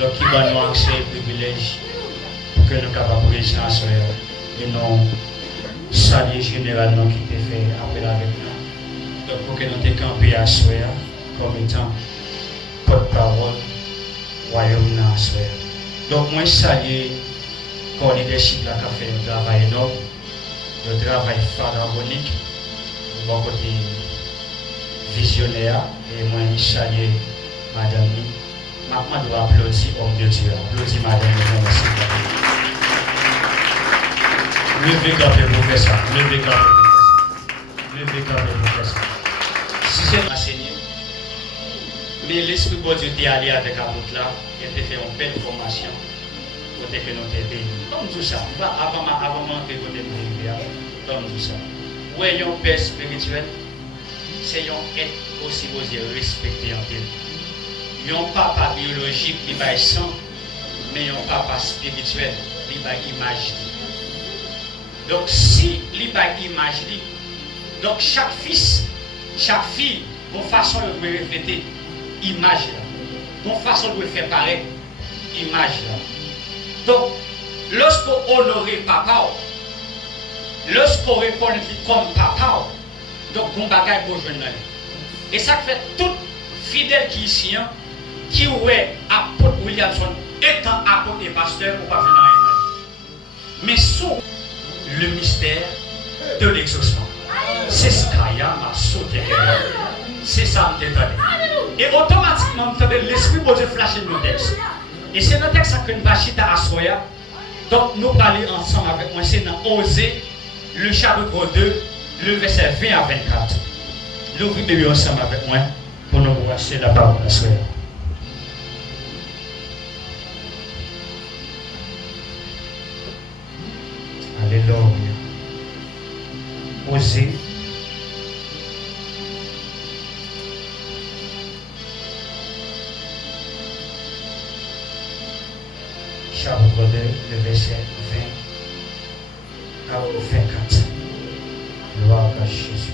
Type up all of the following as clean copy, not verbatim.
Donc, il va nous accès et privilège pour que nous capables de réussir à soi. Et non, saluer généralement qui t'a fait appel avec nous. Donc, pour que nous t'ayons campé à soi comme étant porte-parole, royaume à soi. Donc, moi, saluer pour le leadership qui a fait un travail énorme, un travail pharaonique, de mon côté visionnaire, et moi, je salue madame. Maintenant, je dois applaudir homme de Dieu. Applaudir madame. Levez camper pour faire ça. Levez camper pour faire ça. Levez camper pour faire ça. Si c'est enseigné, mais l'Esprit de Dieu est allé avec l'autre là, il a fait une belle formation pour que nous t'aies béni. Comme tout ça, avant de côté de l'Église, comme tout ça. Oui, un père spirituel, c'est un être aussi posé respecté en tel. Un papa biologique, il va sang, mais un papa spirituel, il va image. Donc, si il va image, donc chaque fils, chaque fille, une façon de refléter image là, une façon de faire pareil image là. Donc, lorsqu'on honore papa, lorsqu'on répond comme papa, donc on bagaille pour jouer. Et ça fait tout fidèle qui est ici, qui ouais apôtre Williamson étant apôtre et pasteur ou pas venir à mais sous le mystère de l'exaucement. C'est ce qu'il y a m'a sauté. C'est ça me détonne. Et automatiquement, l'esprit de Dieu flasher nos textes. Et c'est notre texte que nous va chiter à Soya. Donc nous parlons ensemble avec moi. C'est dans Osée, le chapitre 2, le verset 20 à 24. Nous vivons ensemble avec moi pour nous voir la parole à Soya. Alléluia. Osée. Chapitre 2, le verset 20 à 24. Gloire à Jésus.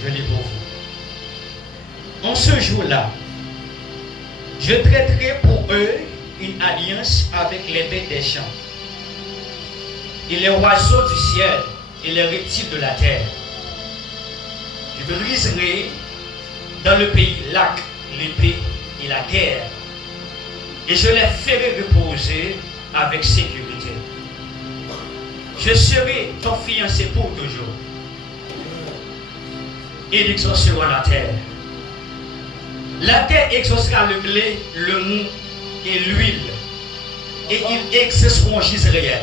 Je lis pour vous. En ce jour-là, je traiterai pour eux une alliance avec les bêtes des champs et les oiseaux du ciel et les reptiles de la terre. Je briserai dans le pays lac, l'épée et la guerre, et je les ferai reposer avec sécurité. Je serai ton fiancé pour toujours. Ils exauceront la terre. La terre exaucera le blé, le mou et l'huile, et ils exerceront Israël.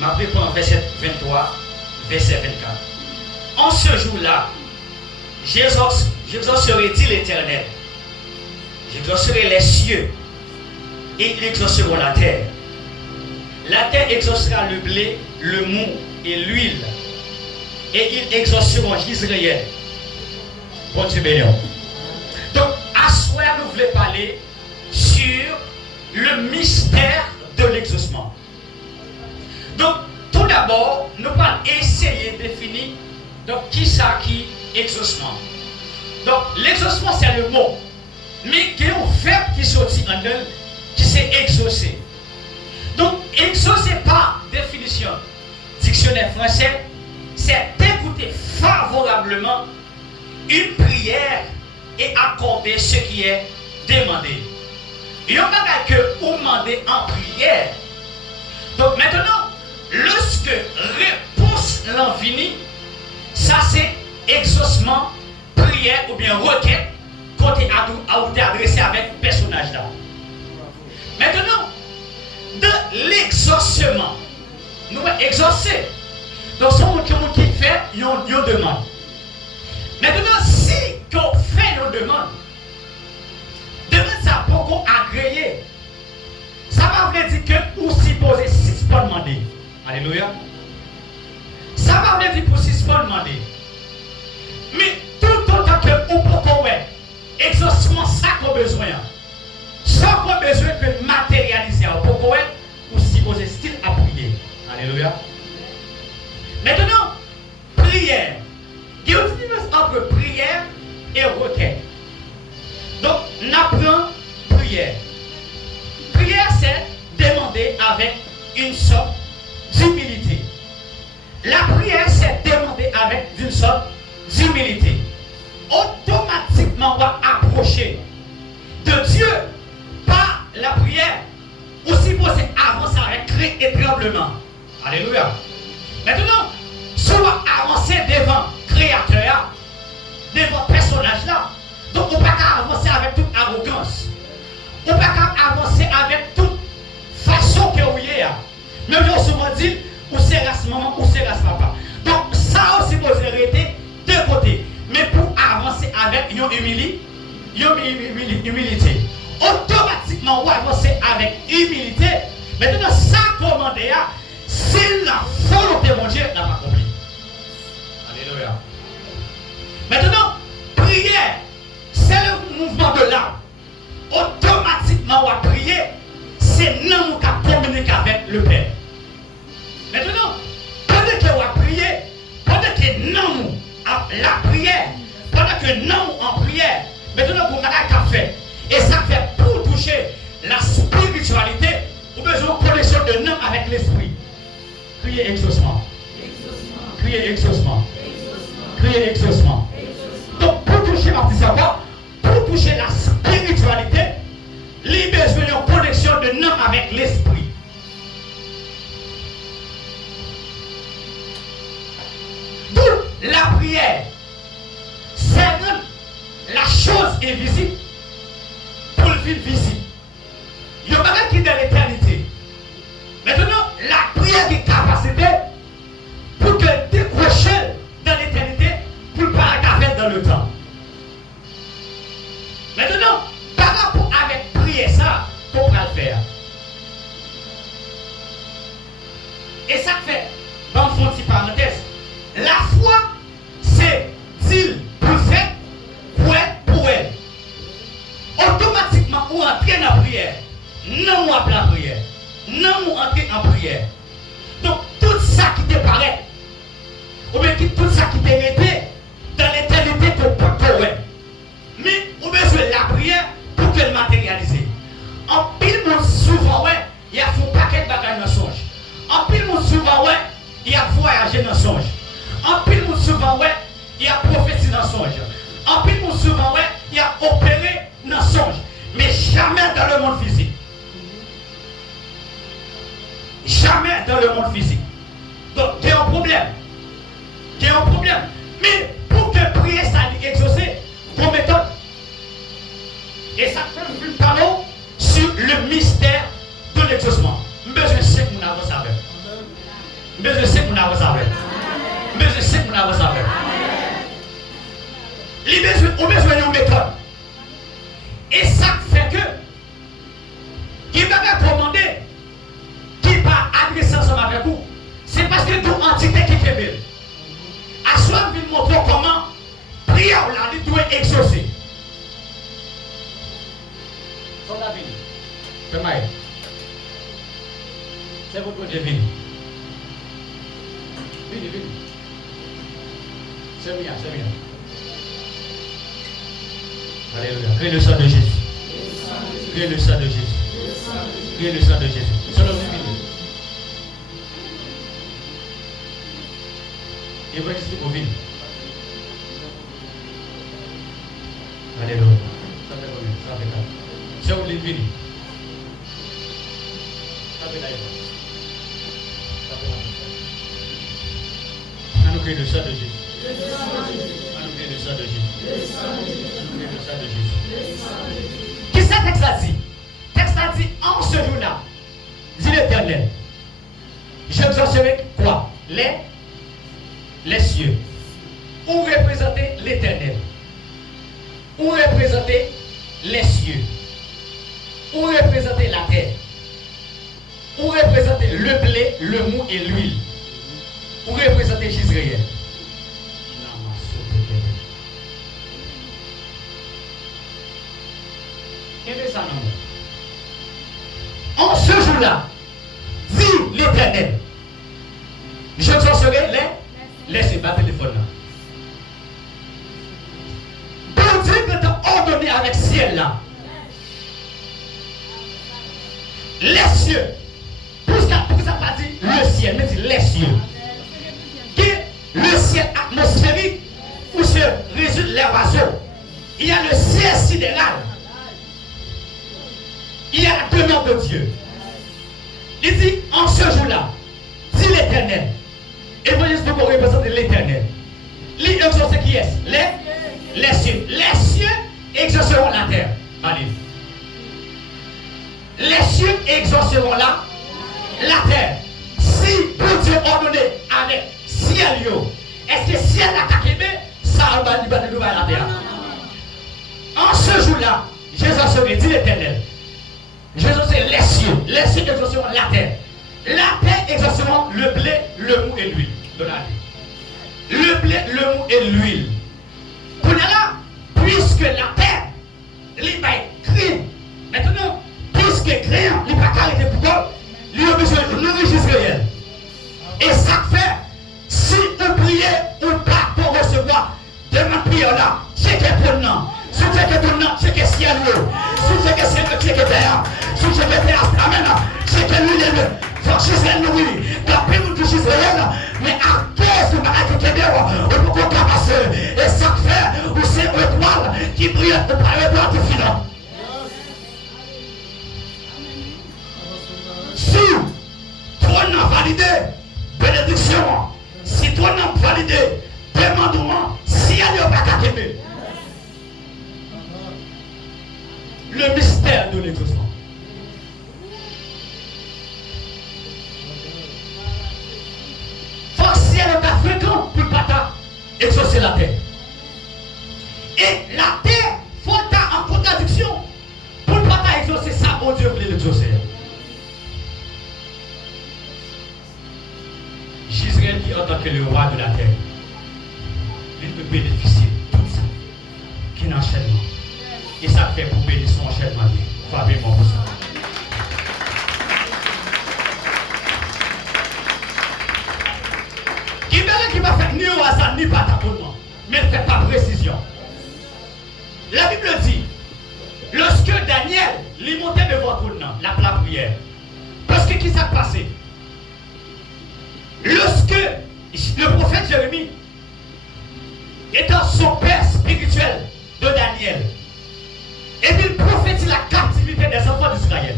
M'appelez pour verset 23, verset 24. En ce jour-là, j'exaucerai, dit l'Éternel, j'exaucerai les cieux, et ils exauceront la terre. La terre exaucera le blé, le mou et l'huile, et ils exauceront Israël. Bon Dieu béni. Donc, à soir, nous voulons parler sur le mystère de l'exaucement. Donc, tout d'abord, nous allons essayer de définir donc, qui ça qui exaucement. Donc, l'exaucement, c'est le mot. Mais il y a un verbe qui sortit en deux, qui c'est exaucer. Donc, exaucer par définition, dictionnaire français, c'est écouter favorablement une prière et accorder ce qui est demandé. Il y a un bagage que vous demandez en prière. Donc maintenant, lorsque réponse l'envie, ça c'est exaucement, prière ou bien requête côté à adressé avec le personnage là. Maintenant, dans l'exaucement, nous allons exaucer. Donc c'est un qui fait une demande. Maintenant, si on fait une demande ça beaucoup agréé. Ça va vous dire que vous supposez 6 pas demander. Alléluia. Ça va vous dire pour 6 pas demander. Mais tout autant que vous pouvez exaucement ça qu'on a besoin. Ça qu'on a besoin de matérialiser. Pourquoi ou si vous style à prier. Alléluia. Maintenant, prière. Il y a une différence entre prière et requête. Donc, on apprend prière. Prière, c'est demander avec une sorte d'humilité. La prière, c'est demander avec une sorte d'humilité. Automatiquement, on va approcher de Dieu par la prière. Aussi, vous avancer avec cri et tremblement. Alléluia. Maintenant, si on va avancer devant le Créateur, devant le personnage là, donc on ne peut pas avancer avec toute arrogance. On ne peut pas avancer avec toute façon que vous y a. Même si on souvent dit, ou c'est race maman, ou c'est race papa. Donc ça aussi vous arrêter de côté. Mais pour avancer avec une humilité. Automatiquement, on va avancer avec humilité. Maintenant, ça commandé, c'est la volonté de mon Dieu n'a pas compris. Alléluia. Maintenant, prière, c'est le mouvement de l'âme. Automatiquement, on va prier, c'est nous qui communiquer avec le Père. Maintenant, pendant que on va prier, pendant que nous, la prière, pendant que nous en prière, maintenant, vous avez fait. Et ça fait pour toucher la spiritualité, vous avez besoin de connexion de nous avec l'esprit. Criez exaucement. Criez exaucement. Criez exaucement. Donc, pour toucher ma petite savoir, pour toucher la spiritualité, il a besoin d'une connexion de nous avec l'esprit. D'où la prière, c'est la chose invisible pour le film visible. Il y a pas qui est dans l'éternité. Maintenant, la prière qui est capacité pour que décrocher dans l'éternité pour le paragraphe dans le temps. Maintenant, par rapport avec prier ça, qu'on va le faire. Et ça fait, dans le fond, parenthèse, la foi, c'est dire pour faire, pour elle. Automatiquement, on entre dans la prière. Non, on appelle la prière. Non, on entre en prière. Donc, tout ça qui te paraît, ou bien tout ça qui te répète, dans l'éternité, tu peux pas. Mais, on besoin de la prière pour qu'elle matérialise. En pile, souvent, ouais, il y a un paquet de bagages dans le songe. En pile, souvent, ouais, il y a voyagé dans le songe. En pile, souvent, ouais, il y a prophétie dans le songe. En pile, souvent, ouais, il y a opéré dans le songe. Mais jamais dans le monde physique. Jamais dans le monde physique. Donc, il y a un problème. Il y a un problème. Mais pour que prier, ça soit exaucé, qu'on méthode. Et ça fait une parole sur le mystère de l'exaucement. Mais je sais que nous avons ça. Mais je sais que nous avons ça. Mais je sais que nous avons ça. On a besoin d'une méthode. Et ça fait que il va commander qui va adresser ensemble avec vous. C'est parce que toute entité qui fait belle. À soi, il montre comment prière là, il doit exaucer. Son avis. C'est moi. C'est votre Dieu. Vini. C'est bien, c'est bien. Alléluia. Criez le sang de Jésus. Criez le sang de Jésus. Criez le sang de Jésus. C'est le même. Et vous expliquez au vide. Alléluia. Ça fait combien? Ça fait 4. C'est où les vides? Ça fait là. Ça fait là. Nous crions le sang de Jésus. Nous crions le sang de Jésus. Qui ça texte a dit? Texte a dit en ce jour-là, dit l'Éternel, j'exaucerai quoi? Les cieux. Où représenter l'Éternel? Où représenter les cieux? Où représenter la terre? Où représenter le blé, le mou et l'huile? Où représenter Israël? Qu'est-ce que ça nous? En ce jour-là, dit l'Éternel, je exaucerai laissez pas téléphone là. Bon Dieu que t'as ordonné avec ciel là. Les cieux. Pour ça pas dit le ciel, mais dit les cieux. Le ciel atmosphérique où se résultent les oiseaux. Il y a le ciel sidéral. Il y a la demeure de Dieu. Il dit en ce jour-là, dit l'Éternel. Et vous dites qu'on représente l'Éternel. L'exauce qui est les cieux. Les cieux exauceront la terre. Allez. Les cieux exauceront la terre. Si pour Dieu ordonné avec ciel, est-ce que ciel a kakébé, ça va nous la terre. En ce jour-là, Jésus dit l'Éternel. Jésus c'est les cieux exauceront la terre. La terre exauceront le blé, le mou et l'huile. Le blé, le mou et l'huile. Pour là, puisque la terre, il va écrire. Maintenant, puisque créant, il va carrer pour quoi, il a besoin de nourrir Israël. Et ça fait, si vous priez ou pas pour recevoir de ma prière là, c'est que pour nous. Si c'est que pour nous, c'est que ciel. Si c'est que ciel, c'est que terre. Si c'est que terre, amen. C'est que lui, il faut Israël nourrir. D'après vous, touchez Israël, mais à cause de ma qui on peut pas passer. Et ça fait, ou c'est une étoile qui brille par le blanc du filant. Si toi n'as validé, bénédiction. Si toi n'as validé, demande-moi si elle n'est pas qu'à t'aimer. Le mystère de l'exaucement. Faut que si elle est pas fréquente pour ne pas exaucer la terre. Et la terre, faut être en contradiction pour ne pas exaucer ça, bon Dieu voulait l'exaucer. Israël qui en tant que le roi de la terre, il peut bénéficier de tout ça, qui est un enchaînement. Et ça fait pour bénir son enchaînement. Il faut appeler mon pour ça. Qui va faire ni au hasard ni par tâtonnement, mais ne fait pas précision. La Bible dit, lorsque Daniel lui montait devant tout le monde, la prière, parce que qui s'est passé? Lorsque le prophète Jérémie, étant son père spirituel de Daniel, et puis il prophétise la captivité des enfants d'Israël.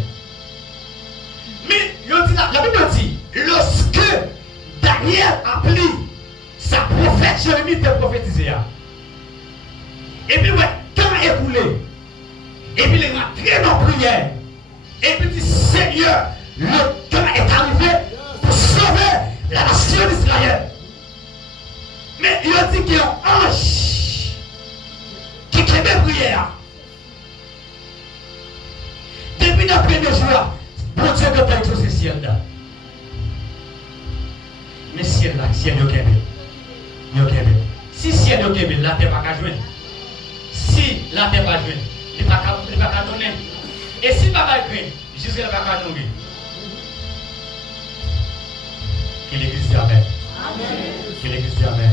Mais la Bible dit, lorsque Daniel a pris sa prophète Jérémie de prophétiser, et puis ouais, quand il est écoulé, et puis il est rentré dans la prière, et puis il dit, Seigneur, le temps est arrivé pour sauver la nation d'Israël. Mais il a dit qu'il y a un ange qui aimait prière. Depuis le premier jour, bon Dieu que tu as exaucé ciel là. Mais ciel là, ciel yo kembe. Si ciel yo kembe, la terre pas qu'à jouer. Si la terre pas jouer, il pas qu'à donner. Et si pas qu'à jouer, Jésus pas qu'à nourrir. Que l'église dise Amen. Que l'église dise Amen.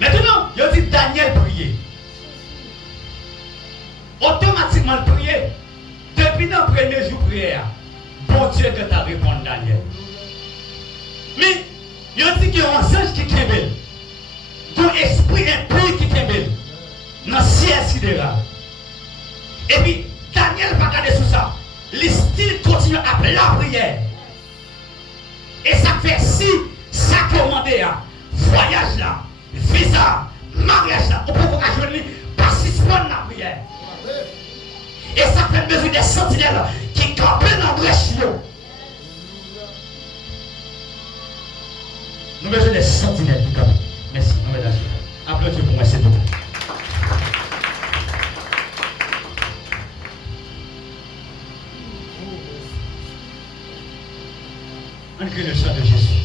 Maintenant, il dit Daniel prier. Automatiquement le prier. Depuis le premier jour prière, bon Dieu que tu as répondu Daniel. Mais il dit qu'il y a un ange qui kébel. Ton esprit impur qui kébel. Dans le ciel sidéral. Et puis, Daniel va regarder sous ça. Les styles continuent à la prière. Et ça fait si ça commandé à voyage là, visa, mariage là, on peut pas jouer participant à la prière. Et ça fait besoin des sentinelles qui campent dans le brèche. Nous avons besoin des sentinelles qui campent. Merci, nous avons applaudissez pour moi, c'est tout. On crie le sang de Jésus.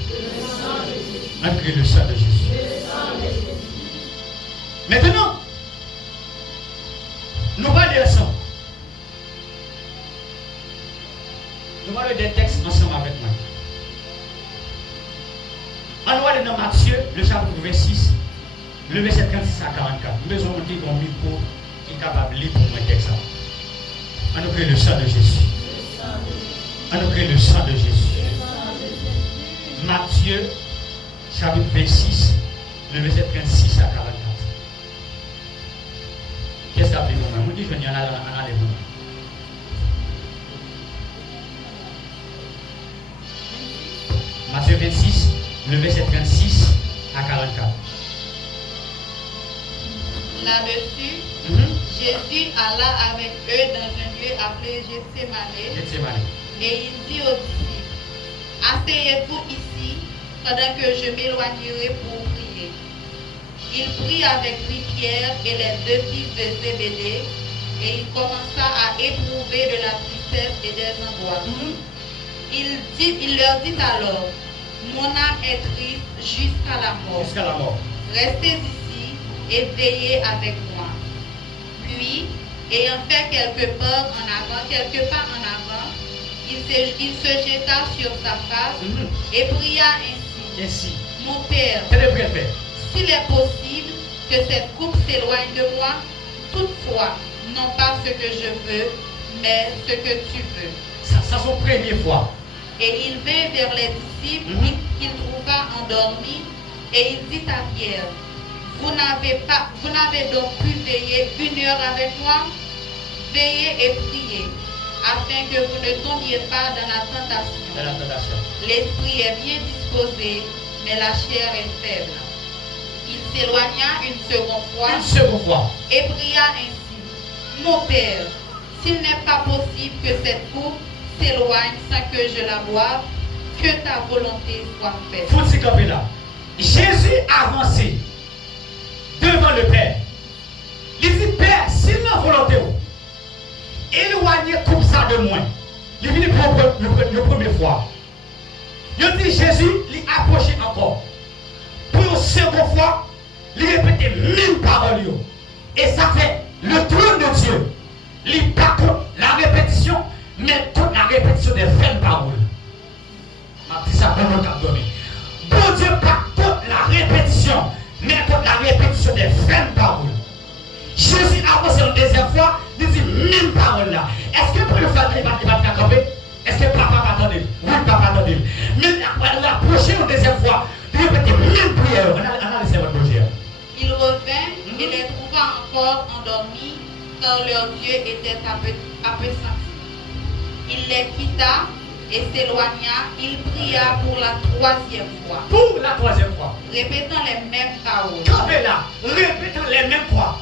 On crie le sang de Jésus. Maintenant, nous parlons de sang. travailler des textes ensemble avec moi. On va aller dans Matthieu, le chapitre 26, le verset 36 à 44. Nous avons monté un micro qui est capable de lire pour moi le texte. On a créé le sang de Jésus. On a créé le sang de Jésus. Matthieu, chapitre 26, le verset 36 à 44. Qu'est-ce que ça fait pour moi? Je dis, je vais en aller. Matthieu 26, le verset 36 à 44. Là-dessus, Jésus alla avec eux dans un lieu appelé Gethsémane. Et il dit aux disciples, asseyez-vous ici pendant que je m'éloignerai pour prier. Il prit avec lui Pierre et les deux fils de Zébédée, et il commença à éprouver de la tristesse et des angoisses. Il leur dit alors, mon âme est triste jusqu'à la mort. Restez ici et veillez avec moi. Puis, ayant fait quelques pas en avant, il se jeta sur sa face et pria ainsi. Mon Père, s'il est possible que cette coupe s'éloigne de moi, toutefois, non pas ce que je veux, mais ce que tu veux. Ça c'est son première fois. Et il vint vers les disciples qu'il trouva endormis, et il dit à Pierre, vous n'avez donc pu veiller 1 heure avec moi? Veillez et priez, afin que vous ne tombiez pas dans la tentation. L'esprit est bien disposé, mais la chair est faible. Il s'éloigna une seconde fois et pria ainsi, mon Père, s'il n'est pas possible que cette coupe s'éloigne sans que je la boive, que ta volonté soit faite. Faut s'y camper là. Jésus avancé devant le Père. Il dit, Père, s'il n'a volonté, éloignez comme ça de moi. Il vient pour la première fois. Il dit, Jésus, il approche encore. Pour une seconde fois, il répète mille paroles. Et ça fait le trône de Dieu. Il n'est pas contre la répétition, mais contre la répétition des vaines paroles. Je dis ça pour le cap dormi. Bon Dieu, pas contre la répétition, mais contre la répétition des vaines paroles. Jésus avance une deuxième fois, il dit mille paroles là. Est-ce que pour le faire, il va te camper? Est-ce que papa va attendre? Oui, papa attendre. Mais après l'approcher une deuxième fois, il répète mille prières. On a laissé votre projet. Il revint et les trouva encore endormis, car leurs yeux étaient appesantis. Il les quitta et s'éloigna. Il pria pour la 3e fois. Pour la 3e fois. Répétant les mêmes paroles. Campez là, répétant les mêmes fois.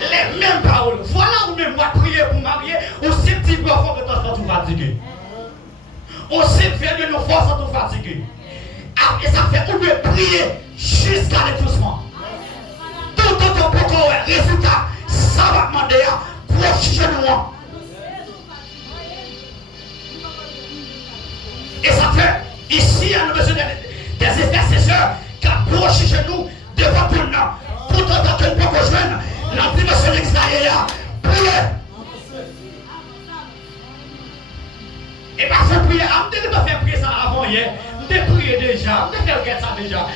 Les mêmes paroles. Voilà où même moi prier pour marier, on sait que tu dois faire que tu sois fatigué. On sait faire de nos forces sans te fatiguer. Et ça fait ou de prier jusqu'à l'étouffement. Tout autant pour qu'on ait résultat, ça va demander à prochainement. Et ça fait, ici, on a besoin des intercesseurs qui approchent chez nous devant tout le monde. Tout autant que nous pouvons rejoindre la dimension d'Israël. Priez. Et bien, il faut prier. On ne peut pas faire prier ça avant hier. On peut prier déjà. On peut faire ça déjà.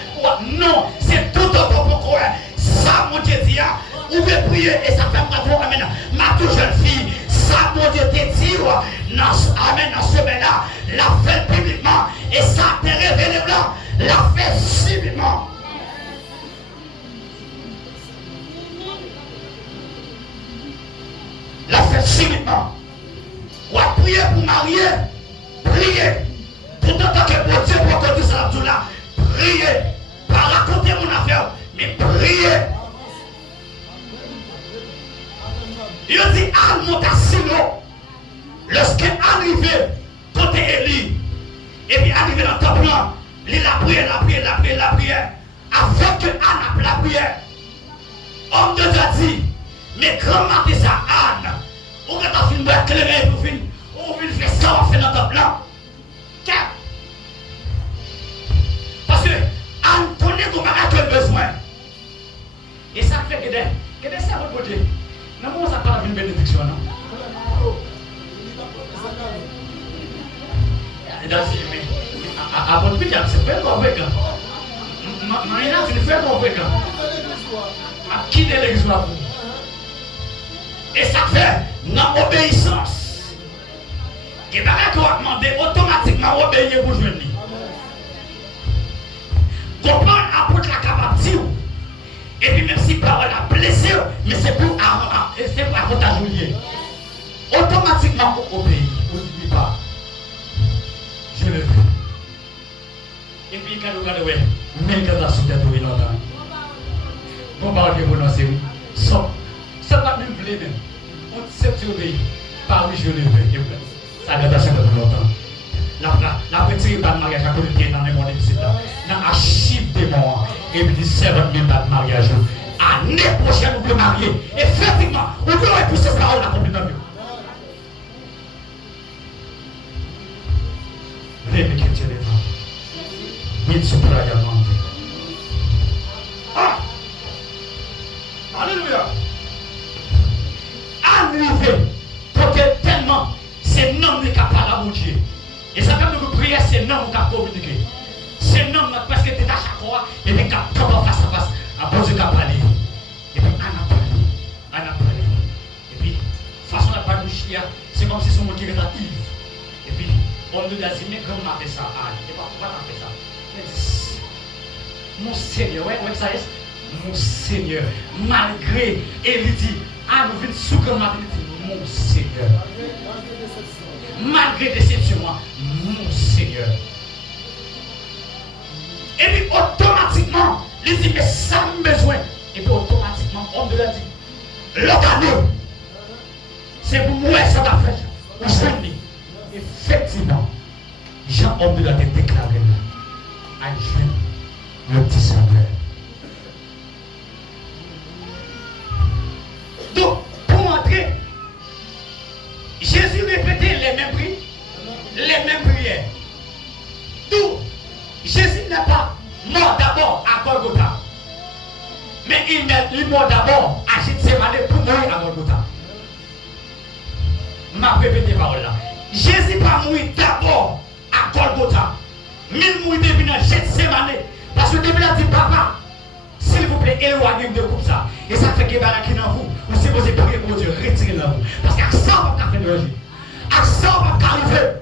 Non, c'est tout autant pour qu'on ait ça, mon Dieu dit. On veut prier et ça fait bravo. Amen. Ma toute jeune fille, ça, mon Dieu te dit. Amen. Dans ce moment-là, la fait publiquement. Et ça te révélé là. La fait subitement. La fait subitement. On va prier pour marier. Priez. Tout autant que mon Dieu pour que tout ça là. Priez. Pas raconter mon affaire, mais priez. Il dit Anne monte à Silo. Lorsqu'elle est arrivée, côté Élie, et puis arrivé dans le temple, il a prié, la prière. Avant que Anne a la prière, homme de Dieu dit, mais comment dit ça, Anne? On va t'en filmer éclairé pour finir. On va faire ça, on va faire dans le temple là. Parce que Anne connaît comment elle a besoin. Et ça fait que des servants de Dieu. Non, ça parle d'une bénédiction, non? mais à votre vie, c'est fait qu'on veut quand. Marina, tu fais qu'on veut quand. À quitter l'église là pour. Et ça fait dans l'obéissance. Et bien, qu'on va demander automatiquement obéir pour jouer. Comprendre apporte la capacité. Et puis même si parole a blessé, mais c'est pour avantage lié. Automatiquement vous obéissez. Vous ne dites pas. Je le fais. Et puis quand vous regardez, mais quand vous avez tout longtemps. Bon, parole que vous lancez, ça va même blé même. On sait que tu obéis. Pas oui, je le fais. Ça va passer pour longtemps. La petite pas de mariage à côté de dans le monde ici là. Dans l'archive des morts. Et puis 7 même pas de mariage. Année prochaine, vous pouvez marier. Effectivement, vous pouvez repousser cette parole là complètement. Levez que tu les vends. Il se pourra également. Ah! Alléluia! Arrivé. Parce que tellement, c'est non qui parle à mon Dieu. Et ça fait que nous prions, c'est non qui communiquer. C'est non parce que tu es à chaque fois et tu es capable face à face à poser ta parole. Et puis, on a parlé. Et puis, façon de parler de chien, c'est comme si son monde qui est actif. Et puis, on nous a dit, mais comment on a fait ça? Et pas pourquoi on a fait ça? Mon Seigneur, ouais, ça est. Mon Seigneur, malgré, et il dit, nous venons sous comme mon Seigneur. Malgré déception, mon Seigneur. Et puis automatiquement, il dit, mais ça me besoin. Et puis automatiquement, on me l'a dit, l'organe, c'est pour moi ça va faire. Effectivement, Jean-Homme de la tête déclaré à jeune le petit Samuel. Donc, pour entrer, Jésus répétait les mêmes prières. Donc, Jésus n'est pas mort d'abord à Golgotha. Mais il est mort d'abord à Gethsémani pour mourir à Golgotha. Ma répété parole là. Jésus pas mourir d'abord à Golgotha. Mais il mourit depuis dans Gethsémani. Parce que David a dit, papa, s'il vous plaît, éloignez-vous de comme ça. Et ça fait que qui dans vous, vous supposez prier pour Dieu, retirez dans vous. Parce qu'à ça, on va faire de logique. À ça, on va arriver.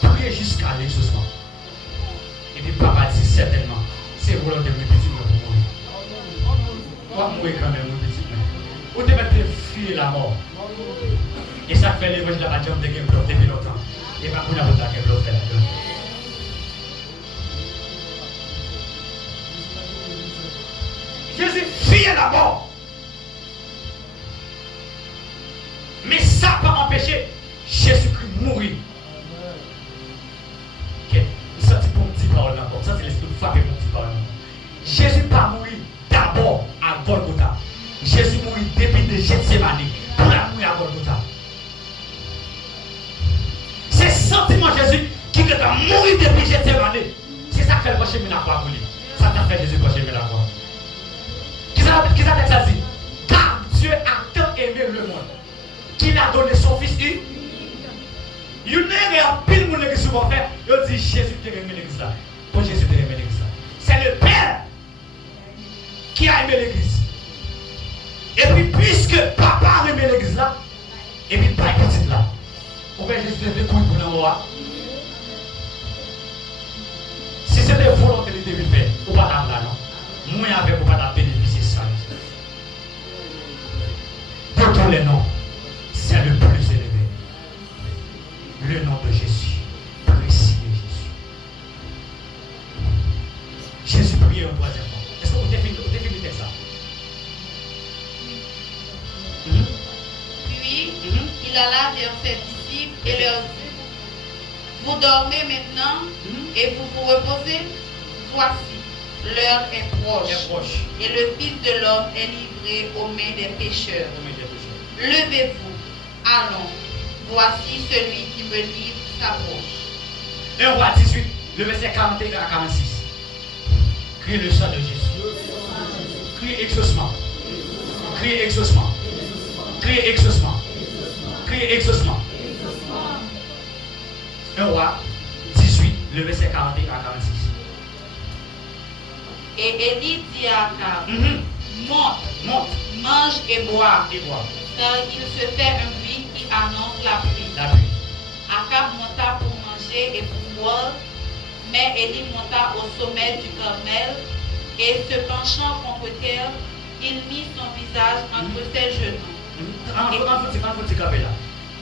Priez jusqu'à l'exaucement. Et puis papa dit certainement, c'est volonté de mes petits pour mourir. On va mourir quand même, mon petit. Vous devez fuir la mort. Et ça fait l'évangile de la Dieu depuis longtemps. Et pas pour la voter qu'elle veut faire. Jésus fuyait la mort. Mais ça n'a pas empêché Jésus-Christ de mourir. Ok, vous sentez pour petit parole là. Ça, c'est l'esprit de frappe pour petit parole. Jésus n'a pas mouru d'abord à Golgotha. Jésus mourit depuis de Gethsémani pour la mourir à Golgotha. C'est sentiment Jésus qui est mourir depuis Gethsémani. C'est ça qui fait le prochain la croix pour lui. Ça t'a fait Jésus prochain la croix. Qui ça dit? Car Dieu a tant aimé le monde qu'il a donné son fils unique. Il y a un pile de monde qui souvent fait. Il dit Jésus t'a aimé l'église là. Pour Jésus t'a aimé l'église là. C'est le Père qui a aimé l'église. Et puis puisque papa a aimé l'église là, et puis pas petite là. Pourquoi Jésus te fait couille pour le roi? Si c'était volonté de Dieu faire, ou pas d'âme là non. Moi avec ou pas d'âme bénéficier ça. De tous les noms, c'est le plus élevé. Le nom de Jésus. Précis de Jésus. Jésus priait un troisième fois. Est-ce que vous définissez ça? Puis, il alla vers ses disciples et leur dit, vous dormez maintenant et vous vous reposez? Voici, l'heure est proche. Et le Fils de l'homme est livré aux mains des pécheurs. Levez-vous, allons. Voici celui qui me livre s'approche. 1 Roi 18, le verset 41 à 46. Criez le sang de Jésus. Criez exaucement. Criez exaucement. Criez exaucement. crier exaucement. Un roi 18, le verset 41 à 46. Et Élie dit à Akab, monte, mange et bois, car il se fait un bruit qui annonce la pluie. Akab monta pour manger et pour boire, mais Élie monta au sommet du Carmel et se penchant contre terre, il mit son visage entre ses genoux.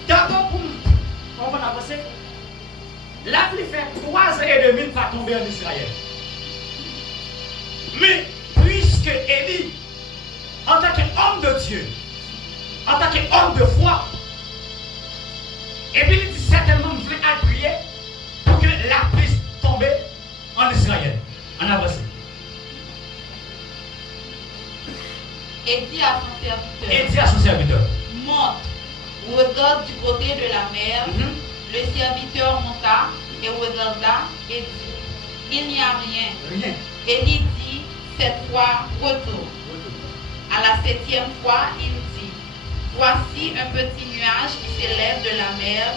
D'abord, on va avancer. La pluie fait 3 ans et demi pour tomber en Israël. Mais puisque Élie, en tant qu'homme de Dieu, en tant qu'homme de foi, et puis il dit certainement voulait appuyer pour que la pluie tombe en Israël. En avance. Et dit à son serviteur, monte, regarde du côté de la mer. Le serviteur monta et regarda et dit, il n'y a rien. Élie dit 7 fois, retourne. À la 7e fois, il dit, voici un petit nuage qui s'élève de la mer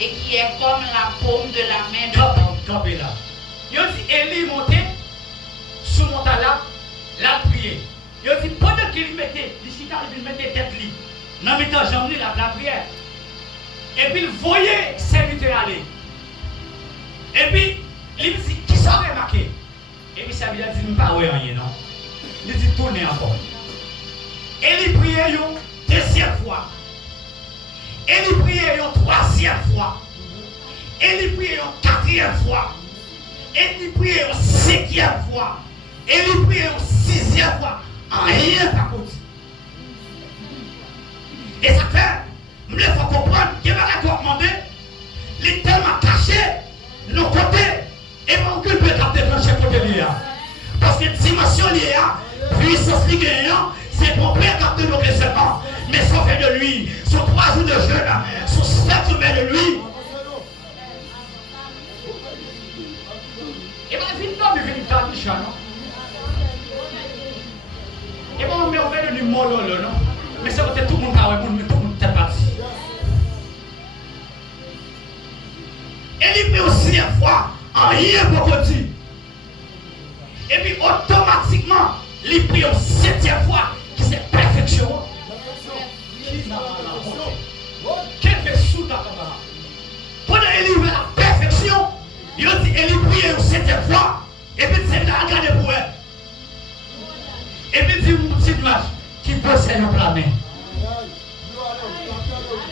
et qui est comme la paume de la main de l'homme. Il dit, Élie montait sur mon talent, la prière. Il dit, pendant qu'il mettait, il mettait tête li, dans le temps, j'emmenais la prière. Et puis il voyait serviteur aller. Et puis il dit, qui s'en remarqué? Et puis ça veut dire, il ne dit pas rien, non? Il dit, tournez encore. Et il priait une 2e fois. Et il priait une 3e fois. Et il priait une 4e fois. Et il priait une 5e fois. Et il priait une 6e fois. Rien par contre. Et ça fait, il faut comprendre qu'il va recommander, il est tellement caché, nos côtés, et mon cul peut capter dans chaque côté lié. Parce que dimension liée, puissance liée, c'est pour bien capter nos seulement. Mais sauf de lui, sur 3 jours de jeûne, sur 7 semaines de lui. Et bien, il vient dans le chat, non? Et bien, on met au fait de l'humour, non? Mais ça va être tout le monde, tout le monde est parti. Et il fait aussi une fois, en rien pour dire. Et puis automatiquement, il prie une 7e fois, qui c'est perfection. Quel fait sous ta caméra? Pendant qu'il veut la perfection, il dit, il prie une 7e fois, et puis c'est là, regardez pour elle. Et puis il dit, mon petit image, qui possède un plat main.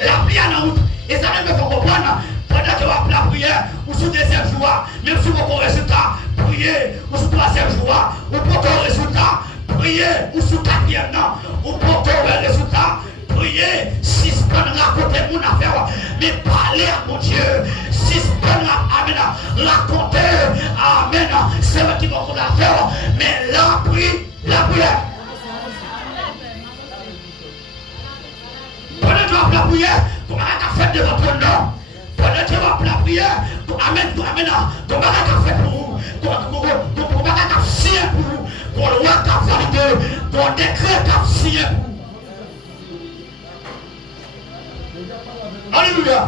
La prière dans la route, et ça même faut comprendre, pendant que vous appelez la prière, ou sur 2e jour, même si vous avez un résultat, priez, ou sur 3e jour, ou pour un résultat, priez, ou sur 4e, ou pour un résultat, priez, si ce qu'on raconte mon affaire, mais parlez à mon Dieu, si ce qu'on amen, racontez, amen, c'est eux qui vont la faire, mais la prière. Pendant que tu vas la prière, tu vas faire devant ton nom. Pendant que tu vas la prière, tu amènes, tu vas faire pour vous. Tu vas signer pour vous. Pour le roi qui a validé, pour le décret qui a signé pour vous. Alléluia.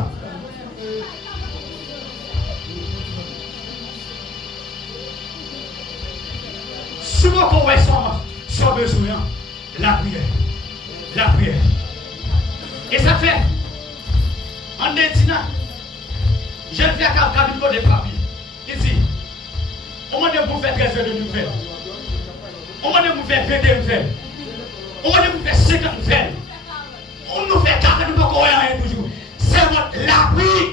Souvent qu'on voit sans besoin, la prière. Et ça fait, en Étina, je ne fais qu'à capitaux des papiers. Ici, on m'a dit que vous faites 13 heures de nouvelles. On m'a dit que vous faites 21 nouvelles. On m'a dit que vous faites 50 nouvelles. On nous fait 4 nous ne pouvons rien toujours. C'est la pluie.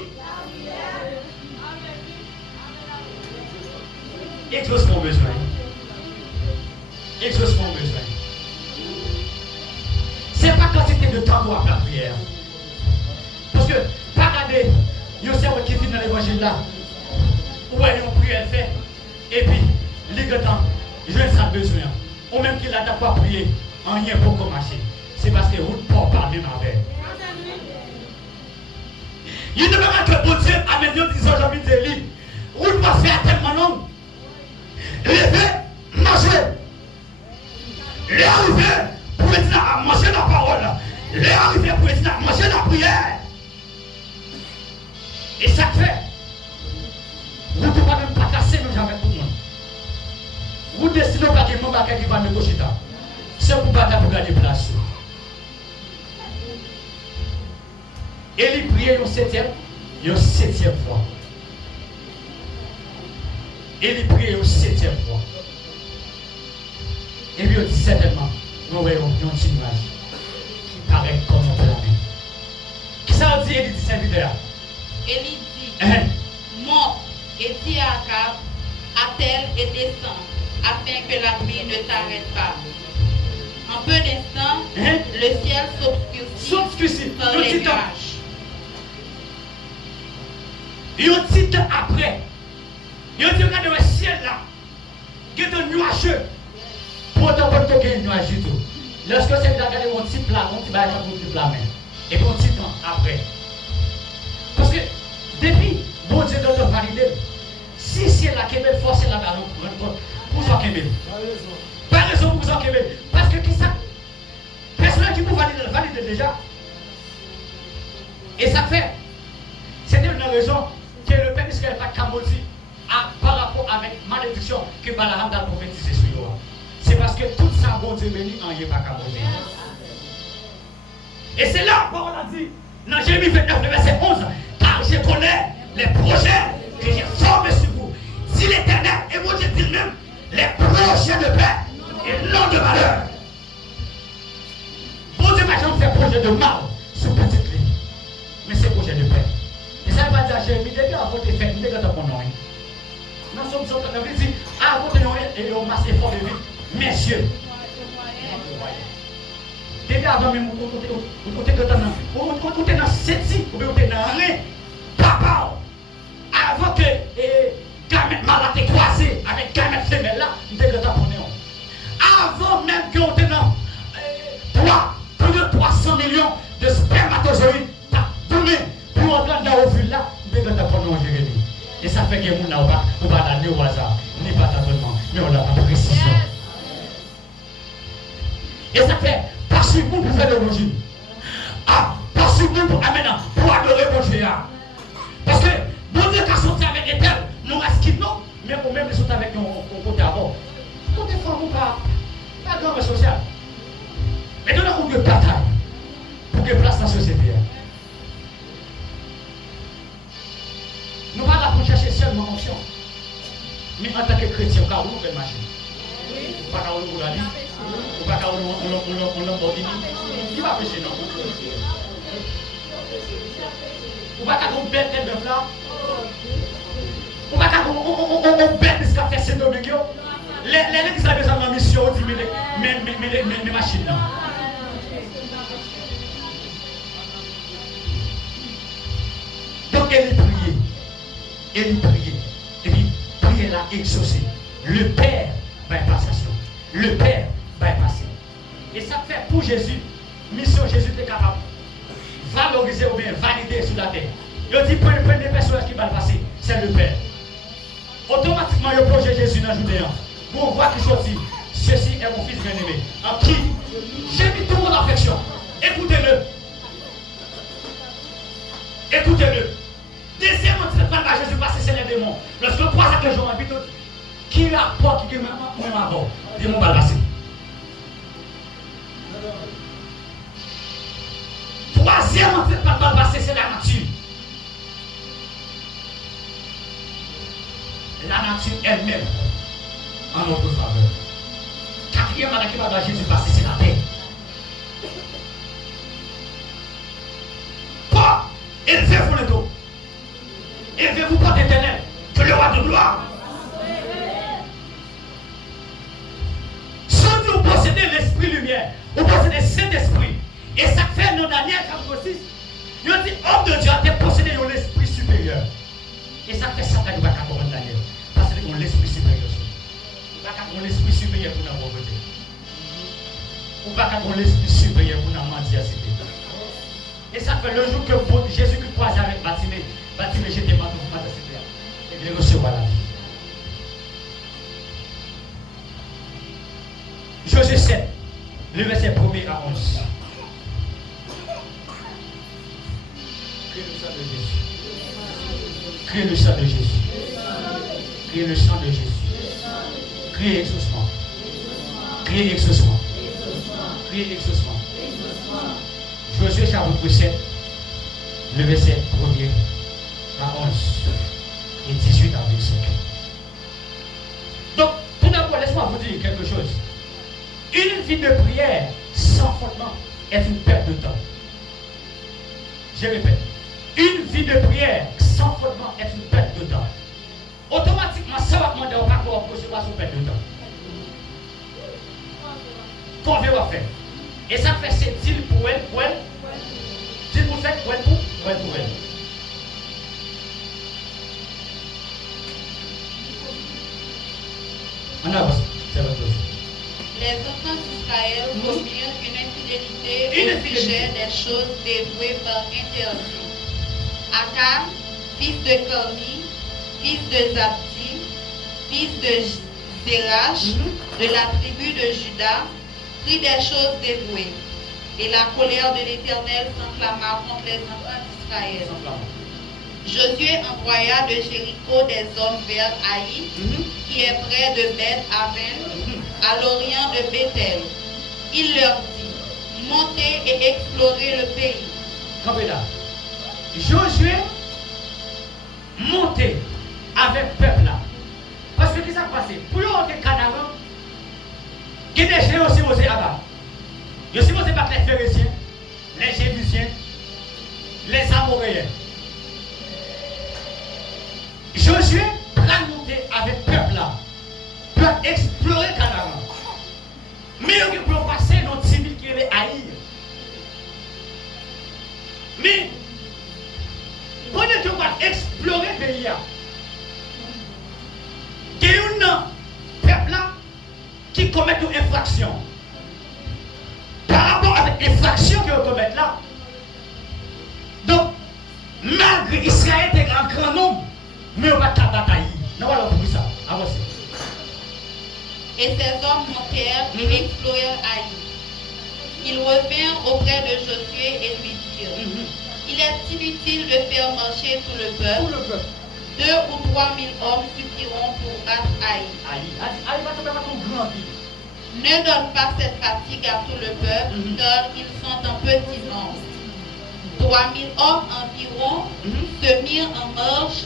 Exauce mon besoin. Exauce mon besoin. C'est pas quantité de temps pour la prière. Parce que, pas regarder, il y a un cerveau qui finit dans l'évangile là. Où est une prière fait. Et puis, les temps, je ne sais pas besoin. Ou même qu'il n'a pas prié, en rien pour commencer. C'est parce que vous ne pouvez pas parler avec. Il ne peut pas que bon Dieu a mis Dieu disant Jean-Pierre Zélie. Vous ne pouvez pas faire tellement long. Levez, mangez. Les arrivés pour être à manger la parole. Les arrivés pour être à manger la prière. décider pas que mon bagage qui va négocier. C'est pour pas pour gagner place. Et il priait une septième fois. Et il priait une septième fois. Et puis il dit certainement, nous voyons un petit nuage qui paraît comme un plan. Qui ça dit Élie dit serviteur? Élie dit, monte et dis à Akab, attelle et descends, afin que la pluie ne t'arrête pas. En peu d'instants, le ciel s'obscurcit par les nuages. Et un petit temps après, il dit regardez le ciel là, qui est un nuageux. Pourtant, pas de un nuage du tout. Lorsque c'est regardé mon petit plat, mon petit bagage pour petit plat même. Et un petit temps après. Parce que depuis, bon Dieu doit valider. Si c'est la Kébel, forcez la balance pour ça Kébel. Pas raison pour ça Kébel. Parce que qui ça? Personne qui peut valider déjà. Et ça fait. C'est une raison que le peuple Israël n'a pas camosé par rapport avec malédiction que Balaam a prophétisé sur lui. C'est parce que tout ça, bon Dieu béni, on n'y est pas camosé. Et c'est là où on a dit, dans Jérémie 29, le verset 11, car je connais les projets que j'ai formés sur vous. Dit l'Éternel, et moi je dis même, les projets de paix et non de malheur. Bon Dieu m'a jamais fait projet de mal sur petite ligne, mais c'est projet de paix. Et ça ne veut pas dire à Jérémie, depuis avant de faire, nous devons qu'on ait. Nous sommes sur le dit, avant de nous et on masse effort de vie, messieurs. Depuis avant même, on était dans cette île, on était dans rien. Papa, avant que gamète malade est croisé avec gamète femelle là, on était dans le avant même qu'on était dans plus de 300 millions de spermatozoïdes, tourné pour entrer dans l'ovule là, on était dans le Jérémie. Et ça fait que les gens ne va pas aller au hasard, ni pas tâtonnement, mais on a la précision. Et ça fait pas sur vous pour faire de l'origine. Ah, pas sur vous pour amener pour adorer mon Dieu. Parce que bon Dieu qui a sorti avec les terres, nous restons non, mais pour même sortir avec nos côté avant. Côté fort ou pas grand social. Mais nous avons une bataille pour que place dans la société. Nous ne sommes pas là pour chercher seulement l'onction. Mais en tant que chrétien, on peut ouvrir machine. On ne peut pas ouvrir la vie. On ne peut pas ouvrir Lamborghini. Qui va pécher non? On ne peut pas ouvrir belle tête de flamme. On ne peut pas ouvrir belle de ce qu'a fait Saint-Domingue. Les gens qui ont en mission, on dit mais machines. Donc elle priait. Et puis prier là exaucer. Le Père va y passer. Le Père va y passer. Et ça fait pour Jésus, mission Jésus est capable de valoriser ou bien valider sur la terre. Il dit pour le premier personnage qui va le passer, c'est le Père. Automatiquement, il projet Jésus dans le Judéen. Pour voir qui sortit, ceci est mon fils bien-aimé. En qui j'ai mis tout mon affection. Écoutez-le. Écoutez-le. Deuxièmement, c'est pas le Jésus parce que c'est les démons. Lorsque le croise que je m'habite, qui rapporte qui est même avant, démon va passer. Troisièmement, c'est pas le passer, c'est la nature. La nature elle-même en notre faveur. Quatrièmement, qui va dans Jésus passer, c'est la terre. Pas élevez-vous le dos. Élevez-vous pas d'éternel, que le roi de gloire. Sans nous posséder l'esprit lumière, vous possédez cet esprit. Et ça fait dans Daniel chapitre 6, il dit homme de Dieu a été possédé de l'esprit supérieur. Et ça fait ça, il ne va pas comprendre Daniel. Parce que c'est l'esprit supérieur. Il ne va pas comprendre l'esprit supérieur pour la pauvreté. Il ne va pas comprendre l'esprit supérieur pour la mendiacité. Et ça fait le jour que Jésus qui croise avec Batimée, j'étais mort pour la cité. Et il recevra la vie. Josué 7, le verset 1er à 11. Criez le sang de Jésus. Criez le sang de Jésus. Criez le sang de Jésus. Criez exaucement. Criez exaucement. Criez exaucement. Josué chapitre 7, le verset 1er à 11 et 18 à 25. Donc, tout d'abord, laisse-moi vous dire quelque chose. Une vie de prière sans fondement est une perte de temps. Je répète, une vie de prière sans fondement est une perte de temps. Automatiquement, ça va demander au parcours pour recevoir une perte de temps. Qu'on va faire. Et ça fait c'est deal pour elle, deal pour faire, pour elle. On avance, c'est votre chose. Les enfants d'Israël commirent une infidélité au sujet des choses dévouées par interdit. Akan, fils de Carmi, fils de Zabdi, fils de Zérach, de la tribu de Juda, prit des choses dévouées. Et la colère de l'Éternel s'enflamma contre les enfants d'Israël. Josué envoya de Jéricho des hommes vers Haï, qui est près de Beth-Aven, à l'orient de Bethel. Il leur dit, montez et explorez le pays. Campez là. Josué montait avec le peuple là. Parce que qu'est-ce qui s'est passé? Pour monter Canaan, il y a des gens aussi osé abattre. Il y a aussi osé battre les Phéréciens, les Jébusiens, les Amoréens. Josué prend monter avec le peuple là pour explorer Canaan. Mais il faut passer notre civil qui est haïr. Mais pendant que on va explorer le pays, il y a un peuple là qui commet une infraction. Par rapport avec l'infraction qu'ils commettent là. Donc, malgré Israël était un grand nombre, mais on va pas batailler. Nous allons pour ça. Avancez. Et ces hommes montèrent et explorèrent Haï. Ils revinrent auprès de Josué et lui dirent, il est inutile de faire marcher tout le peuple. 2 ou 3 000 hommes suffiront pour battre Haï. Ne donne pas cette fatigue à tout le peuple, car ils sont en petit nombre. 3 000 hommes environ se mirent en marche,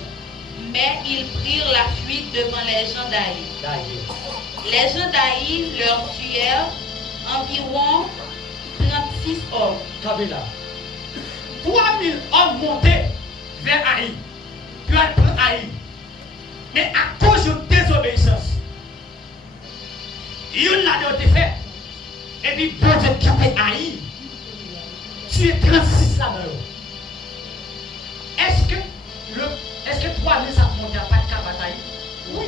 mais ils prirent la fuite devant les gens d'Haï. Les gens d'Haï leur tuèrent environ 36 hommes. 3 000 hommes montés vers Haï. Puis ils prennent Haï. Mais à cause de désobéissance, il y a été fait. Et puis, bon Dieu, qui a Haï, tu es 36 là-dedans. Est-ce que 3 000 ça monte à pas de bataille? Oui.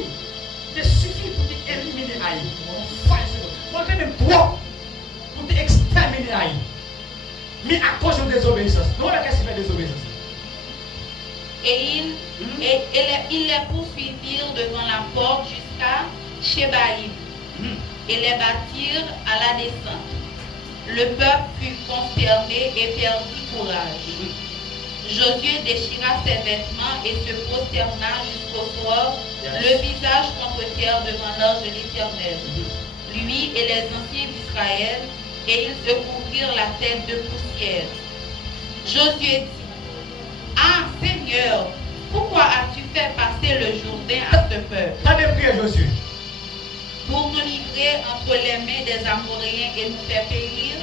Il suffit pour éliminer Haï. On fait même 3 pour exterminer Haï. Mais à cause de désobéissance. Nous, qu'est-ce qui fait désobéissance? Et ils les poursuivirent devant la porte jusqu'à Shebaïm et les battirent à la descente. Le peuple fut consterné et perdit courage. Josué déchira ses vêtements et se prosterna jusqu'au soir, le visage contre terre devant l'ange de l'Éternel. Lui et les anciens d'Israël, et ils se couvrirent la tête de poussière. Josué dit, ah Seigneur, pourquoi as-tu fait passer le Jourdain à ce peuple? Josué. Pour nous livrer entre les mains des Amoréens et nous faire périr?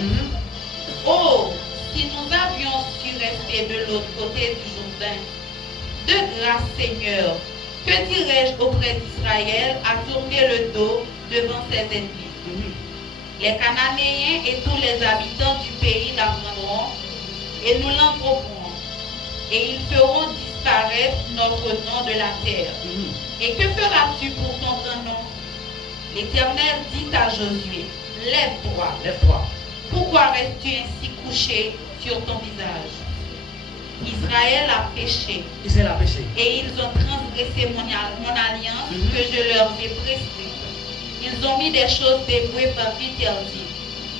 Oh, si nous avions su rester de l'autre côté du Jourdain. De grâce, Seigneur, que dirais-je auprès d'Israël à tourner le dos devant ses ennemis? Les Cananéens et tous les habitants du pays l'apprendront et nous l'entrônerons. Et ils feront disparaître notre nom de la terre. Et que feras-tu pour ton grand nom? L'Éternel dit à Josué, lève-toi. Pourquoi restes-tu ainsi couché sur ton visage? Israël a péché. Et ils ont transgressé mon alliance que je leur ai prescrite. Ils ont mis des choses dévouées par interdit.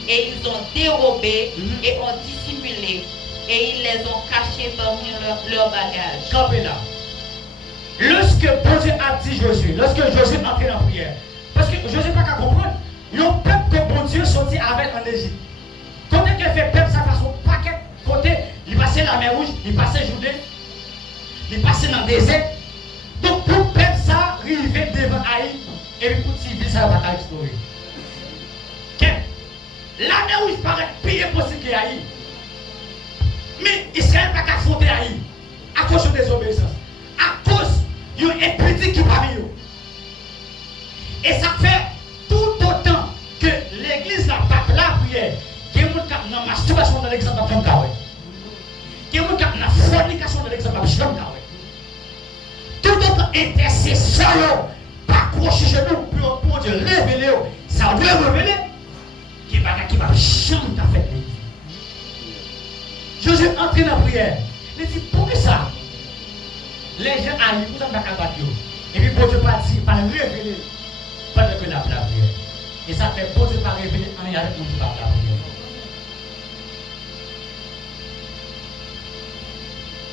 Et ils ont dérobé et ont dissimulé. Et ils les ont cachées parmi leurs bagages. Campez là. Lorsque Dieu a dit Josué, lorsque Josué entrait en prière, parce que Josué n'a pas qu'à comprendre, il y a un peuple en Égypte. Côté qu'elle fait peuple, ça façon paquet côté, il passait la mer Rouge, il passait Judée, il passait dans le désert. Donc pour peuple ça, arriver devant Haïti, et puis pour civil ça va explorer. La mer Rouge paraît pire possible que Haïti. Mais Israël n'a pas affronter Haïti à cause de désobéissance, à cause d'une épidémie qui parmi eux. Et ça fait tout autant que l'église n'a pas la prière. Il y a des gens qui ont une masturbation dans l'exemple de Femme. Il y a des gens qui ont une fornication dans l'exemple de Femme. Tout autre intercession, pas accrocher chez nous pour Dieu révéler. Ça doit révéler. Qui va jamais faire l'église. Jésus entre dans la prière. Il dit pourquoi ça? Les gens arrivent, vous n'avez pas qu'à battre. Et puis pour Dieu pas dire, pas révéler pendant que la prière. Et ça fait pour Dieu pas révéler en y avec nous qui parle la prière.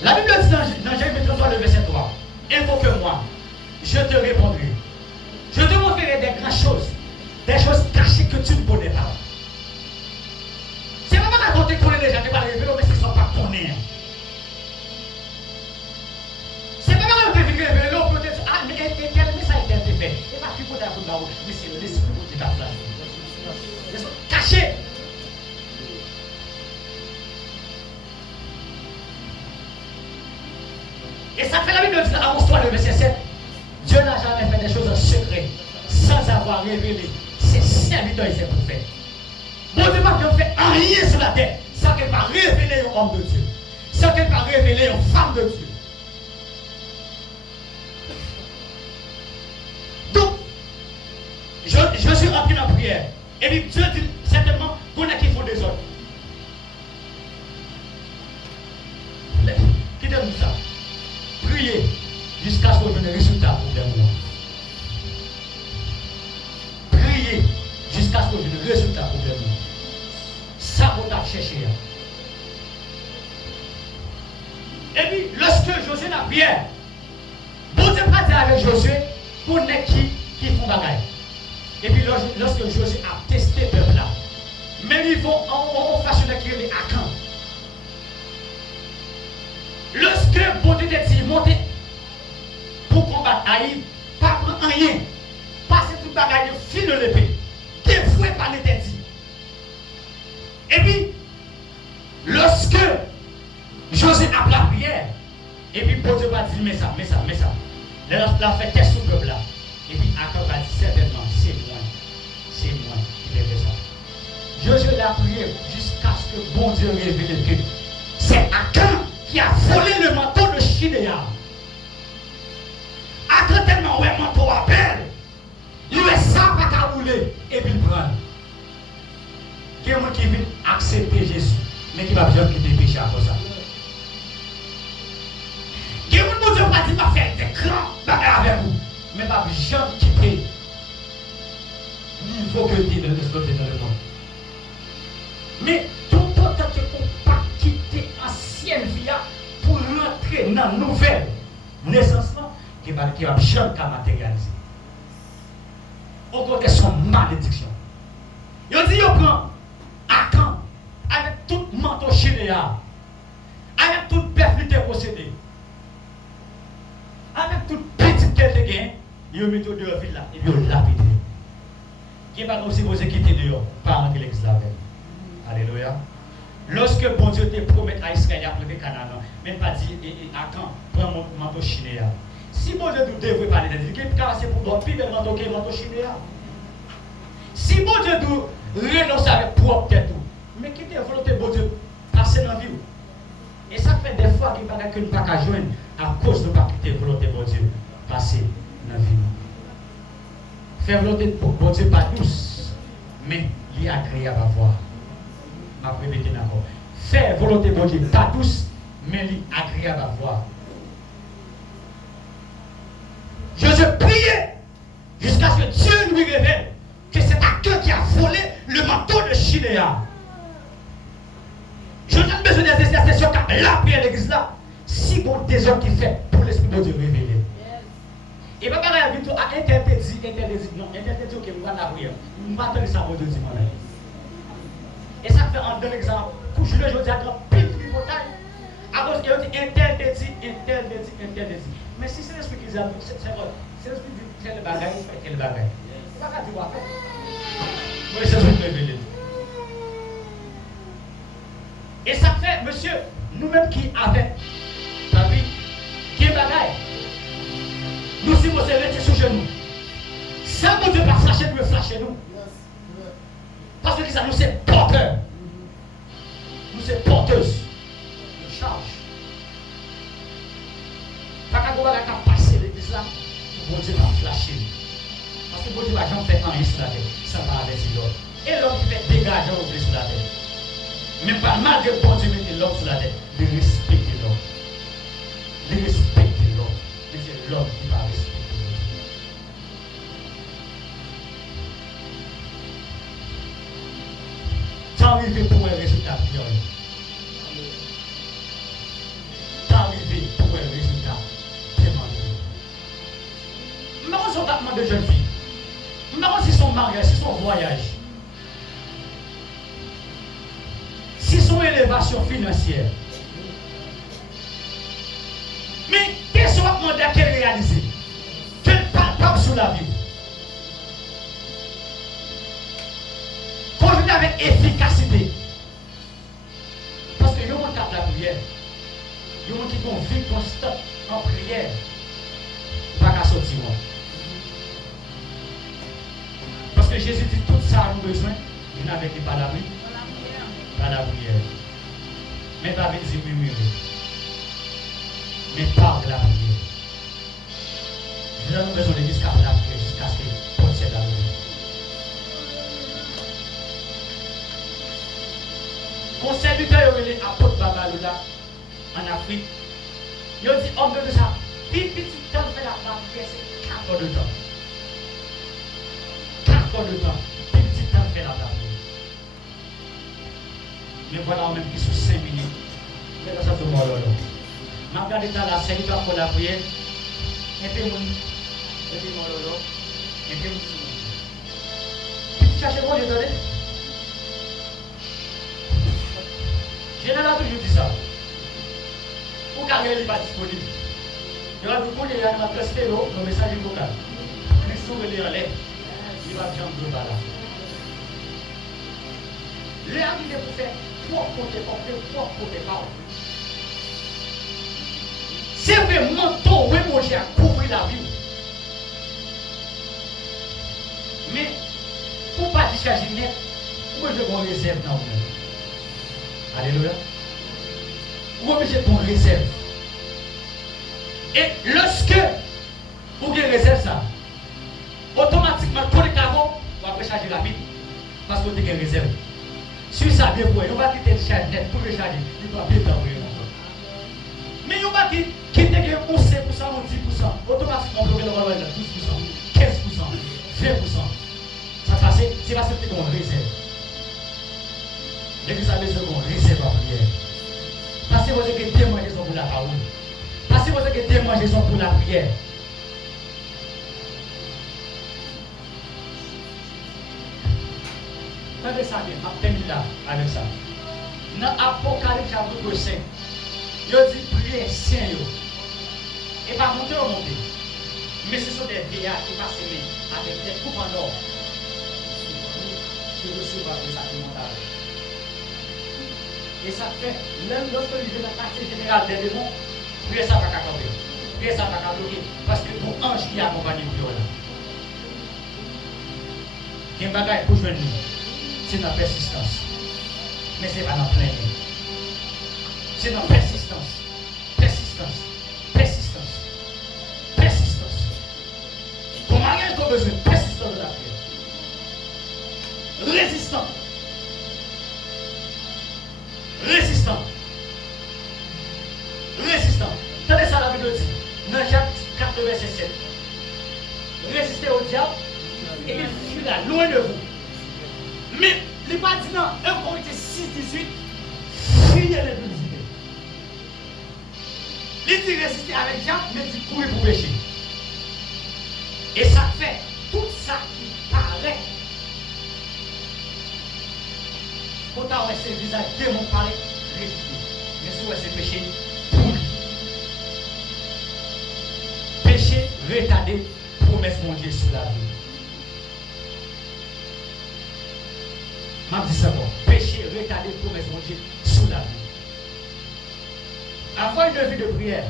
La Bible dit dans Jérémie 33, le verset 3, invoque-moi, je te répondrai. Je te montrerai des grandes choses, des choses cachées que tu ne connais pas. C'est pas raconter qu'on est déjà, tu ne vas pas révéler, mais ce ne sont pas connaître. C'est pas grave de révéler, l'autre peut dire, ah, mais ça a été fait. Et pas plus pour la route, mais c'est l'esprit qui t'a fait. Caché. Et ça fait la Bible dit à 11:3, le verset 7. Dieu n'a jamais fait des choses en secret, sans avoir révélé ses serviteurs et ses prophètes. Bon Dieu n'a pas fait rien sur la terre sans qu'elle va révéler un homme de Dieu, sans qu'elle va révéler une femme de Dieu. Donc, je suis rempli dans la prière. Et puis Dieu dit certainement qu'on a qui font des autres. Quittez-nous ça. Priez jusqu'à ce que je ne résultat pour les mois. Priez jusqu'à ce que je ne résultat pour les mois. Ça vous a cherché. Et puis, lorsque Josué n'a prière, bon Dieu pas dit avec Josué pour les qui font bagaille. Et puis, lorsque Josué a testé le peuple là, même ils vont en façon de créer à camp. Lorsque bon Dieu t'a dit monter pour combattre Haït, pas prendre rien, passer toute bagaille de fil de l'épée, dévoué par l'interdit. Et puis, lorsque José a la prière, et puis bon Dieu va dire, mais ça. Lorsqu'il fait test sur le peuple là, et puis Akab va dire, certainement, c'est moi qui vais faire ça. Josué l'a prié jusqu'à ce que bon Dieu révèle que c'est Akab qui a volé le manteau de Chinéa. Akab tellement ouais manteau à peine, il est ça pas qu'à rouler, et puis il prend. Quelqu'un qui veut accepter Jésus, mais qui va bien quitter le péché à cause de ça. Quelqu'un qui ne va pas faire des grands bagages avec vous, mais pas bien quitter le niveau que Dieu donne dans le monde. Mais tout autant que vous ne pas quitter l'ancienne vie pour rentrer dans la nouvelle naissance, qui va bien matérialiser. Au côté de son malédiction. Il dit, il prend Akan, avec tout manteau chinéa, avec toute perfidité possédée, avec toute petite qu'elle te gagne, il met au dehors ville là, et puis il lapide. Qui n'est pas aussi posé quitter dehors, pas en l'église là. Alléluia. Lorsque bon Dieu te promet à Israël après le Canaan, même pas dit, Akan, prends mon manteau chinéa. Si bon Dieu nous devrait parler de Dieu, c'est pour d'autres, puis le manteau chinéa. Si bon Dieu nous renoncer avec propre tête, mais qui est volonté de Dieu passer dans la vie. Et ça fait des fois qu'il n'y a que nous ne pouvons pas joindre à cause de ne pas quitter la volonté de Dieu passer dans la vie. Faire volonté de Dieu pas douce, mais il est agréable à voir. Je vais répéter encore. Faire volonté de Dieu pas douce, mais il est agréable à voir. Je priais jusqu'à ce que Dieu nous révèle que c'est Akan qui a volé le manteau de Chinéa. Je n'ai pas besoin des intercessions car la prière de l'église là, si bon désordre qui fait pour l'esprit de Dieu révélé. Et pas parler avec toi à interdit, non, interdit que nous allons la prière. Nous m'attendons ça pour Dieu dimanche. Et ça fait un bon exemple. Pour jouer le jeu à grand pile de montagne. À cause qu'il y a interdit. Mais si c'est l'esprit qui dit, c'est l'esprit qui dit, c'est le bagage, c'est le bagage. C'est pas dire quoi faire. Oui, c'est ce que je veux dire. Et ça fait, monsieur, nous-mêmes qui avons, la vie, qui est bagaille, nous si vous êtes sur genoux. Ça, mon Dieu, pas flasher, nous flasher nous. Parce que ça nous c'est porteur. Nous c'est porteuse de charge. Pas qu'à vous passer l'église là, mon Dieu va flasher. Parce que mon Dieu va jamais faire un sur la terre. Ça va avec l'homme. Et l'homme qui fait dégager au sur la terre. Mais pas mal de bon Dieu mettre l'homme sur la terre. De respecter l'homme. De respecter l'homme. Mais c'est l'homme qui va respecter. T'arriver pour un résultat prière. T'arriver pour un résultat demandé. Mais on s'en tapement de jeunes filles. Mais si son mariage, si son voyage, si son élévation financière. Mais qu'est-ce qu'on va demander à qu'elle réalise? Qu'elle parle sur la vie. Conjuguer avec efficacité. Parce que nous avons la prière. Nous avons qui vie constante en prière. Pas qu'à sortir. Parce que Jésus dit tout ça a besoin. Il n'avait pas la prière. Pas la prière. Mais pas dit murmurer. Mais par la prière. Nous avons besoin de jusqu'à la prière, jusqu'à ce que Paul s'est arrivé. Mon serviteur est apôtre Babaloula en Afrique. Il a dit, homme de ça, petit temps fait la prière, c'est 4 heures de temps. 4 heures de temps, petit temps fait la prière. Mais voilà, même qui sont 5 minutes. C'est comme ça tout le monde. Je regarde dans la scène pour la prière. Et puis, mon lolo. Et puis, mon cherchez moi, je donne. Généralement, toujours dit ça. Ou carrière n'est pas disponible. Il y a beaucoup de gens qui ont testé nos messages vocaux. Ils sont les relais. Il va bien de là. Les amis pour faire propre côté parole. C'est vraiment ton oui, mon cher, couvrir la vie. Mais, pour ne pas discharger net, moi je vais réserve dans vous. Alléluia. Ou obligé pour réserve. Et lorsque vous avez réserve ça, automatiquement, pour les carreaux, vous allez recharger la vie. Parce que vous avez réserve. Si ça dévoie, vous allez quitter le charge net pour recharger. Il doit bien t'envoyer. Mais vous allez quitter 1%, 10%, automatiquement, vous allez avoir 12%, 15%, 20%. Ça passe, c'est parce que vous avez réserve. L'église a besoin qu'on réserve en prière. Parce que vous avez des démangeaisons pour la parole. Parce que vous avez des démangeaisons pour la prière. Regardez ça bien, je termine là avec ça. Dans l'Apocalypse chapitre 5, il dit prière saint. Et pas monter ou monter. Mais ce sont des vieillards qui passent avec des coupes en or. Je recevoir des sacrements. Et ça fait, même lorsque il vient dans le quartier général des démons, priez ça pas qu'à camper. Priez ça pas qu'à bloquer. Parce que ton ange qui accompagne le là. Il y a un bagage pour jouer nous. C'est notre persistance. Mais ce n'est pas notre plein. C'est notre persistance. Persistance. Persistance. Persistance. Ton mariage a besoin de persistance de la prière. Résistant. Résistant. Résistant. Tenez ça la Bible dit. Dans Jacques 4, verset 7. Résistez au diable et il fuira loin de vous. Mais il n'est pas dit non. 1 Corinthiens 6, 18. Fuyez l'impudicité. Il dit résister avec Jean, mais il dit courir pour pécher. Et ça fait tout ça qui paraît Quand tu as ces visages démon parler, réfugié. Mais si c'est péché, pour péché, retardé, promesse mon Dieu sur la vie. Je dis ça bon. Péché, retardé, promesse mon Dieu sur la vie. Avoir une vie de prière,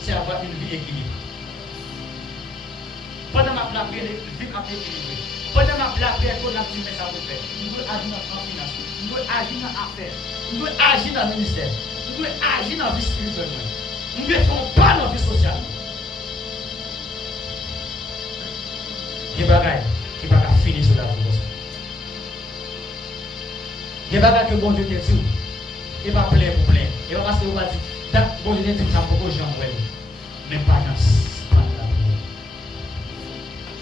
c'est avoir une vie équilibrée. Pendant ma prière, vie m'a équilibrée. Pendant ma prière, on a dit mais ça vous fait. Nous devons agir dans la finance, nous devons agir dans l'affaire, nous devons agir dans le ministère, nous devons agir dans la vie spirituelle. Nous ne faisons pas dans la vie sociale. Des bagailles qui ne vont pas finir sur la vie. Des bagailles que bon Dieu te dit, il va plaire pour plaire. Il va passer au bas dire, bon Dieu te dit, ça ne peut pas jamais. Mais pas dans la prière.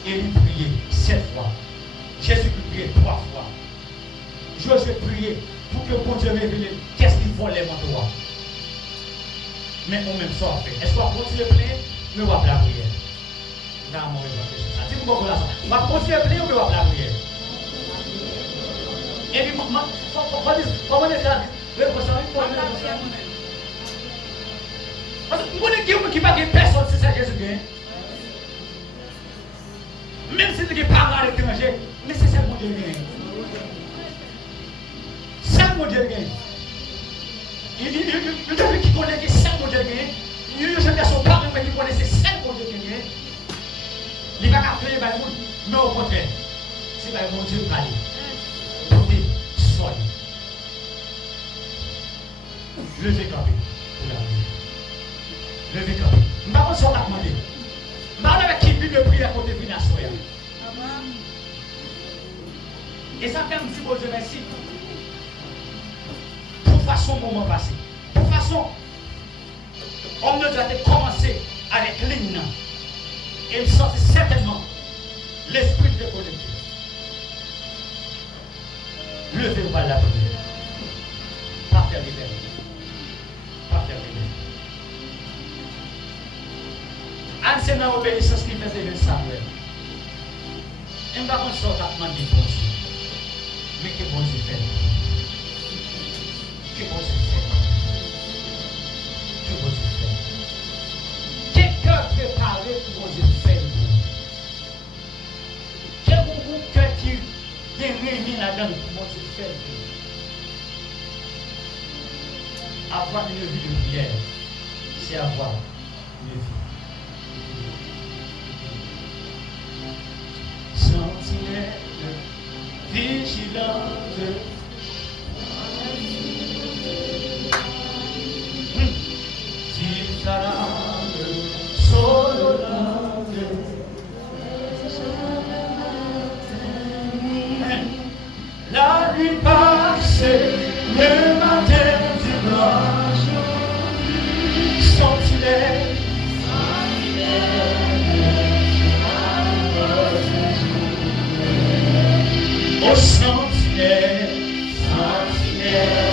Et il priait 7 fois. Jésus priait 3 fois. Josué priait pour que bon Dieu révèle qu'est-ce qu'il volait mon droit. Mais on même ça fait. Est-ce qu'on va continuer à prier? Mais on va la prière. Dans mon réponse. Dis-moi pourquoi ça. On va continuer à prier ou on va la prière? Et puis, comment est-ce parce que moi, je ne dis pas que personne, c'est ça Jésus gagne. Même si tu n'es pas à l'étranger, mais c'est ça mon Dieu gagne. Ça mon Dieu gagne. Il y a des gens qui connaissent ça mon Dieu gagne. Il y a des gens qui sont pas qui connaissent ça mon Dieu gagne. Il va pas faire les balles, mais au contraire, c'est mon Dieu qui va aller. Levez campé pour la prière. Levez campé. Je ne vais pas vous demander. Je ne vais pas qui vit de prière pour devenir la soya. Et ça fait un petit peu de merci. Pour façon moment passé. Pour façon, on ne doit commencer avec l'hymne. Et il sort certainement l'esprit de collectif. Levez-vous par la prière. Pas faire les verbes. Pas faire les verbes. Anne, c'est dans l'obéissance qui fait de Samuel. Et je ne vais pas demander bon Dieu. Mais que bon Dieu fait. Que bon Dieu fait. Que bon Dieu fait. Quel cœur préparé pour bon Dieu fait. Quel bon cœur qui est réuni là-dedans pour bon Dieu fait. Avoir une vie de prière, c'est avoir une vie. Sentinelle vigilante, Titarande, sololante, la nuit passée, le matin dimanche, sentinelle. Oh sentinelle, sentinelle.